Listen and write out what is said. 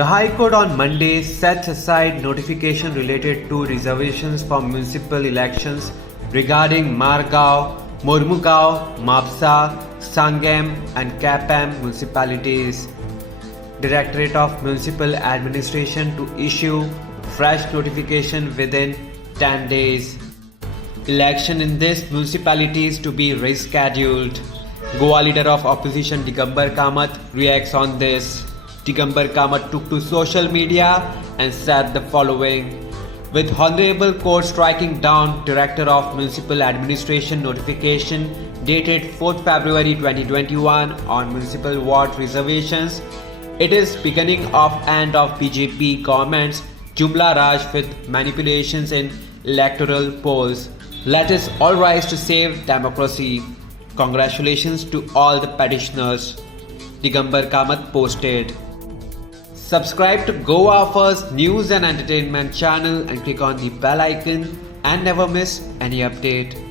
The High Court on Monday sets aside notification related to reservations for municipal elections regarding Margao, Mormugao, Mapsa, Sangam and Kapam municipalities. Directorate of Municipal Administration to issue fresh notification within 10 days. Election in these municipalities to be rescheduled. Goa leader of opposition Digambar Kamath reacts on this. Digambar Kamath took to social media and said the following: with Honorable Court striking down Director of Municipal Administration notification dated 4th February 2021 on municipal ward reservations, it is beginning of end of BJP government's Jumla Raj with manipulations in electoral polls. Let us all rise to save democracy. Congratulations to all the petitioners. Digambar Kamath posted. Subscribe to Goa First News and Entertainment channel and click on the bell icon and never miss any update.